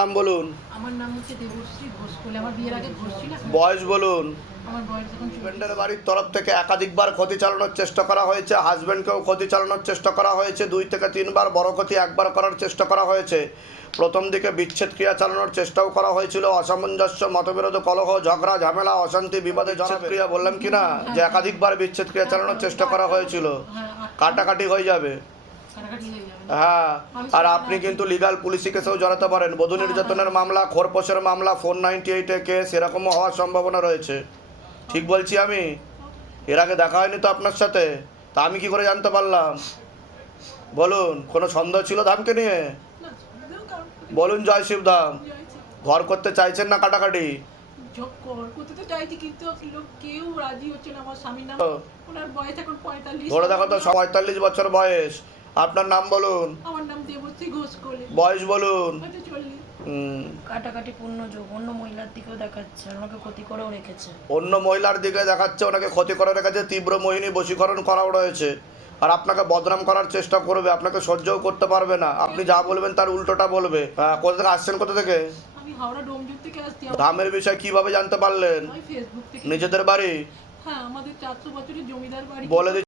নাম বলুন। আমার নাম হচ্ছে দেবশ্রী ঘোষ বলে। আমার বিয়ের আগে ঘোষ ছিল। বয়স বলুন। আমার বয়স এখন 24। হাজব্যান্ডের বাড়ির তরফ থেকে একাধিকবার ক্ষতি চালানোর চেষ্টা করা হয়েছে, হাজব্যান্ডকেও ক্ষতি চালানোর চেষ্টা করা হয়েছে, 2 থেকে 3 বার, বড় ক্ষতি একবার করার চেষ্টা করা হয়েছে। প্রথম দিকে বিচ্ছেদ ক্রিয়া চালানোর চেষ্টাও করা হয়েছিল, অসামঞ্জস্য, মতবিরোধ, কলহ, ঝগড়া, ঝামেলা, অশান্তি, বিবাদে জড়াবে। ক্রিয়া বললাম কি না যে একাধিকবার বিচ্ছেদ ক্রিয়া চালানোর চেষ্টা করা হয়েছিল, কাটাকাটি হয়ে যাবে। কাটাকাটি হয়ে যাবে। হ্যাঁ, আর আপনি কিন্তু লিগাল পুলিশি কেসেও জড়াতে পারেন, বধূ নির্যাতনের মামলা, খোরপোশের মামলা, 498 কেস এরকমও হওয়ার সম্ভাবনা রয়েছে। ঠিক বলছি আমি? এর আগে দেখা হয়নি তো আপনার সাথে, তা আমি কি করে জানতে পারলাম? বলুন, কোনো সন্দেহ ছিল ধামকে নিয়ে? না, সন্দেহ কারণ বলুন জয় শিবধাম। যাইছে। ঘর করতে চাইছেন না কাটাকাটি? ঘর করতে তো চাইছি, কিন্তু লোক কেউ রাজি হচ্ছে না। আমার স্বামীর নাম, ওনার বয়স এখন 45। ধরে দেখো তো, 45 বছর বয়স। আপনার নাম বলুন। আমার নাম দেবশ্রী ঘোষ কোলে। বয়স বলুন। 40। কাটাকাটি পূর্ণ যোগ অন্য মহিলার দিকেও দেখাচ্ছে, আমাকে ক্ষতি করেও রেখেছে। অন্য মহিলার দিকে দেখাচ্ছে, ওনাকে ক্ষতি করে রেখেছে, তীব্র মোহিনী বশীকরণ করাও রয়েছে। আর আপনাকে বদনাম করার চেষ্টা করবে, আপনাকে সহ্যও করতে পারবে না। আপনি যা বলবেন তার উল্টোটা বলবে। কোথা থেকে আসছেন, কোথা থেকে? আমি হাওড়া ডোমজুর থেকে আসছি। ধামের বিষয় কিভাবে জানতে পারলেন? আমি ফেসবুক থেকে। নিজেদের বাড়ি হ্যাঁ, আমাদের 400 বছরের জমিদার বাড়ি। বলে দিচ্ছি।